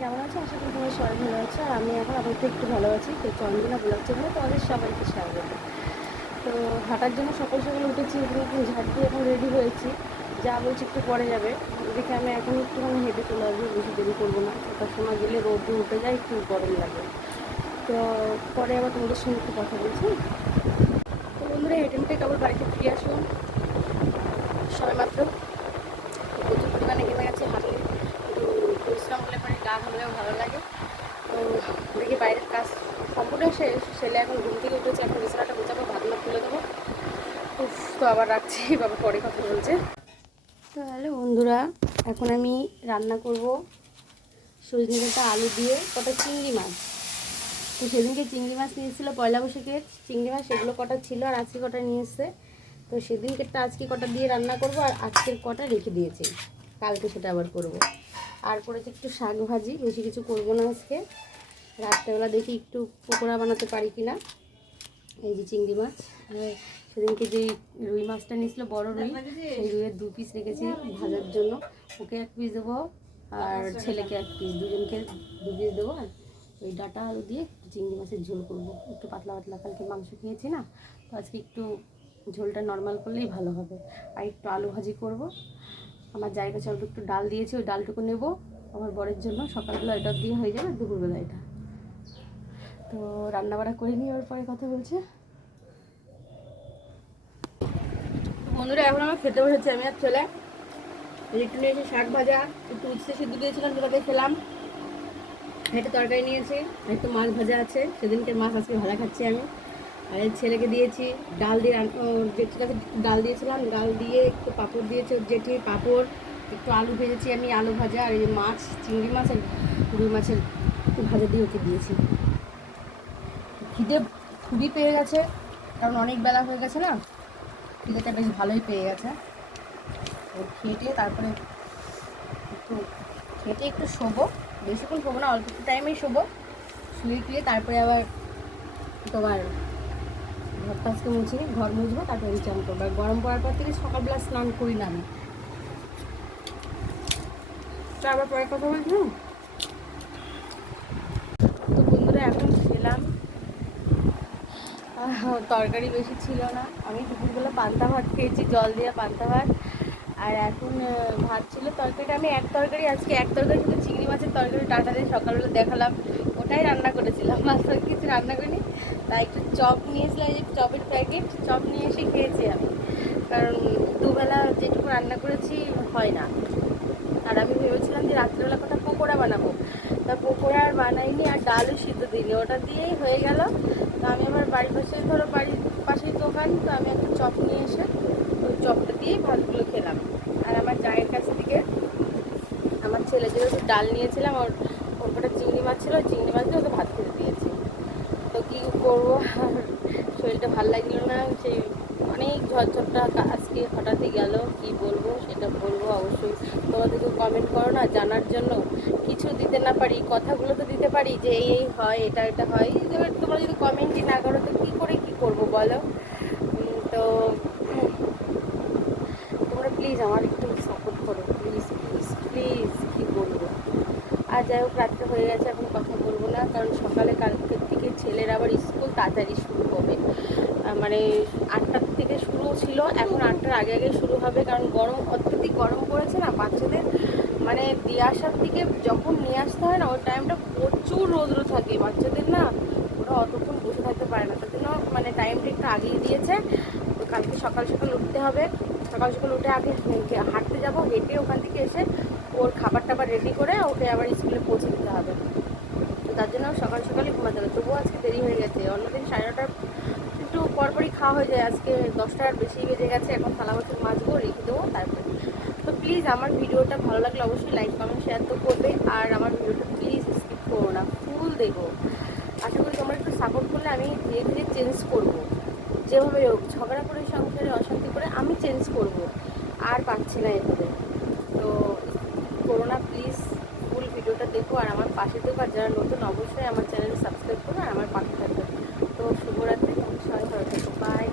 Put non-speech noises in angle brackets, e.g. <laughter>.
কেমন আছো? আশা করি তোমার সবাই ভালো আছে। আর আমি এখন আপাতত একটু ভালো আছি। তো চন্দনা ব্লগ চ্যানেলে তোমাদের সবাইকে স্বাগত। তো হাঁটার জন্য সকাল সকাল উঠেছি উঠে একটু ঝাড় দিয়ে এখন রেডি হয়েছি। যা বলছি একটু পরে যাবে। দেখে আমি এখন একটুখানি হেঁটে চলে আসব, বেশি দেরি করব না। ছটার সময় গেলে রোদ উঠে যায়, একটু গরম লাগে। তো পরে আবার তোমাদের সঙ্গে একটু কথা বলছি। তো বন্ধুরা হেঁটে হেঁটে কেবল বাড়িতে ফিরে আসলাম। সবাই মাত্র প্রচুর পরিমাণে ঘেমে গেছে হাঁটলে একটু পরিশ্রম হলে পরে গা ঘামলেও ভালো লাগে। তো দেখি বাইরের কাজ সম্পূর্ণ শেষ। ছেলে এখন ঘুম থেকে উঠেছে, এখন বিছানাটা গোছাবো ভাত না তুলে দেবো। তো আবার রাখছি, <laughs> বাবা পরে কথা বলছে। তো হ্যালো বন্ধুরা, এখন আমি রান্না করব সজনে ডাঁটা আলু দিয়ে কটা চিংড়ি মাছ। তো সেদিনকে চিংড়ি মাছ নিয়েছিল পয়লা বৈশাখে। চিংড়ি মাছ সেগুলো কটা ছিল আর আজকে কটা নিয়ে এসছে। তো সেদিনকেরটা আজকে কটা দিয়ে রান্না করব আর আজকের কটা রেখে দিয়েছি। কালকে সেটা আবার করব। আর করেছি একটু শাক ভাজি, বেশি কিছু করব না আজকে। রাত্রেবেলা দেখি একটু পকোড়া বানাতে পারি কি না এই যে চিংড়ি মাছ। সেদিনকে যে রুই মাছটা নিয়েছিল, বড় রুই, সেই রুইয়ের দু পিস রেখেছি ভাজার জন্য। ওকে এক পিস দেবো আর ছেলেকে এক পিস দুজনকে দু পিস দেবো। আর ওই ডাটা আলু দিয়ে চিংড়ি মাছের ঝোল করব। একটু পাতলা পাতলা, কালকে মাংস খেয়েছি না। তো আজকে একটু ঝোলটা নর্মাল করলেই ভালো হবে। আর একটু আলু ভাজি করব। আমার জায়গা অল্প একটু ডাল দিয়েছি, ওই ডালটুকু নেব। আমার বরের জন্য সকালবেলা এটা দিয়ে হয়ে যাবে, দুপুরবেলা এটা। তো রান্না বাড়া করে নিয়ে ওর পরে কথা বলছে। বন্ধুরা, এখন আমার খেতে বসেছে, আমি আর ছেলে। একটু নিয়েছি শাক ভাজা, একটু উচ্ছে সিদ্ধ দিয়েছিলাম যেটাকে খেলাম। একটা তরকারি নিয়েছি একটু মাছ ভাজা আছে। সেদিনকে মাছ আজকে ভাজা খাচ্ছি আমি। আর ছেলেকে দিয়েছি, ডাল দিয়ে জেঠির কাছে ডাল দিয়েছিলাম, ডাল দিয়ে একটু পাঁপড় দিয়েছে জেঠি পাঁপড়, একটু আলু ভেজেছি আমি, আলু ভাজা, আর এই মাছ, চিংড়ি মাছ আর রুই মাছের ভাজা দিয়ে ওকে দিয়েছি। খিদে খুবই পেয়ে গেছে, কারণ অনেক বেলা হয়ে গেছে না, খিদেটা বেশ ভালোই পেয়ে গেছে। ও খেটে তারপরে একটু খেটে একটু শোবো, বেশিক্ষণ শোবো না, অল্প একটু টাইমেই শোবো, শুয়ে টুয়ে, তারপরে আবার তোমার ঘরটা আজকে মুছি ঘর মুছবো, তারপরে চান করব। আর গরম পড়ার পর থেকে সকালবেলা স্নান করি না আমি। আবার পরে কথা বলছি তো বন্ধুরা, এখন খেলাম। তরকারি বেশি ছিল না। আমি দুপুরবেলা পান্তা ভাত খেয়েছি, জল দিয়ে পান্তা ভাত। আর এখন ভাত ছিল তরকারিটা। আমি এক তরকারি, আজকে এক তরকারি, শুধু চিংড়ি মাছের তরকারি, টাটা দিয়ে সকালবেলা দেখালাম। ওটাই রান্না করেছিলাম মাছ আর কিছু রান্না করিনি। তাই একটু চপ নিয়েছিলাম যে চপের প্যাকেট, চপ নিয়ে এসে খেয়েছি আমি। কারণ দুবেলা যেটুকু রান্না করেছি হয় না। আর আমি ভেবেছিলাম যে রাত্রিবেলা কথা পকোড়া বানাবো। তা পকোড়া আর বানাইনি, আর ডালও সিদ্ধ দিইনি, ওটা দিয়েই হয়ে গেল। তো আমি আমার বাড়ির পাশে ধরো বাড়ির পাশেই দোকান, তো আমি একটা চপ নিয়ে এসে ওই চপটা দিয়েই ভাতগুলো খেলাম। আর আমার জায়ের কাছ থেকে আমার ছেলে যেহেতু ডাল নিয়েছিলাম, ওর কটা চিংড়ি মাছ ছিল, চিংড়ি মাছ দিয়ে ওকে ভাত খেতে দিয়েছি। তো কী করব? শরীরটা ভালো লাগল না, সেই অনেক ঝরঝরটা আজকে হঠাৎই গেল, কি বলব সেটা বলব অবশ্যই। তোমাদেরকে কমেন্ট করো না, জানার জন্য। কিছু দিতে না পারি, কথাগুলো তো দিতে পারি যে এই এই হয়, এটা এটা হয়। এবার তোমরা যদি কমেন্টই না করো, তো কী করে কী করব বলো? তো তোমরা প্লিজ আমার একটু সাপোর্ট করো প্লিজ প্লিজ প্লিজ কী বলব? আর যাই হোক রাত্রে হয়ে গেছে, এখন কথা বলব না, কারণ সকালে কালকের থেকে ছেলের আবার স্কুল তাড়াতাড়ি শুরু হবে। মানে আটটার থেকে শুরু ছিল, এখন আটটার আগে আগে শুরু হবে, কারণ গরম, অত্যধিক গরম পড়েছে না বাচ্চাদের। মানে দিয়ে আসার দিকে যখন নিয়ে আসতে হয় না, ওই টাইমটা প্রচুর রৌদ্র থাকে। বাচ্চাদের না ওরা অতক্ষণ বসে থাকতে পারে না তার জন্য মানে টাইমটা একটু আগিয়ে দিয়েছে। কালকে সকাল সকাল উঠতে হবে। সকাল সকাল উঠে আগে হেঁটে- হাঁটতে যাব, হেঁটে ওখান থেকে এসে ওর খাবার টাবার রেডি করে ওকে আবার স্কুলে পৌঁছে দিতে হবে। তো তার জন্য সকাল সকালই ঘুমাতে হবে। তবুও আজকে দেরি হয়ে গেছে। অন্যদিন সাড়ে নটার একটু পরপরই খাওয়া হয়ে যায়। আজকে দশটার বেশি বেজে গেছে। এখন থালা বাসন মাজবো, রেখে দেবো, তারপরে তো প্লিজ আমার ভিডিওটা ভালো লাগলে অবশ্যই লাইক কমেন্ট শেয়ার তো করবে। আর আমার ভিডিওটা প্লিজ স্কিপ করো না। ফুল দেখো। আশা করি তোমরা একটু সাপোর্ট করলে আমি ধীরে ধীরে চেঞ্জ করব। যেভাবে হোক, ঝগড়া করে, সংসারে অশান্তি করে আমি চেঞ্জ করব। আর পাচ্ছি না এভাবে। তো করো না প্লিজ ফুল ভিডিওটা দেখো। আর আমার পাশে দেখো আর যারা নতুন, অবশ্যই আমার চ্যানেল সাবস্ক্রাইব করো, আর আমার পাশে থাকবে তো শুভরাত্রি, সবাই ভালো থাকো। বাই